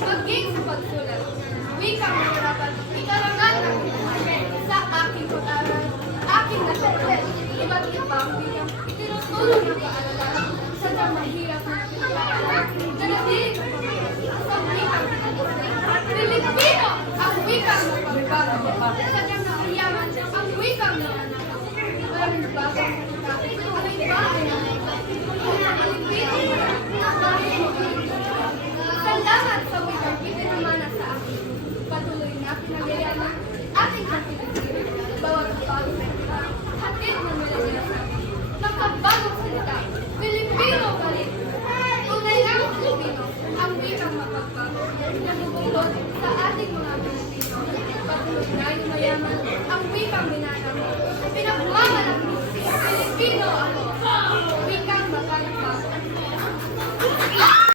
Maging sa pagsulat. Wikang mahirapan, ikarangan ang pinahal. Sa aking pag-aral, aking nasulat. Iba't ibang wikang itinutulong ng kaalaman.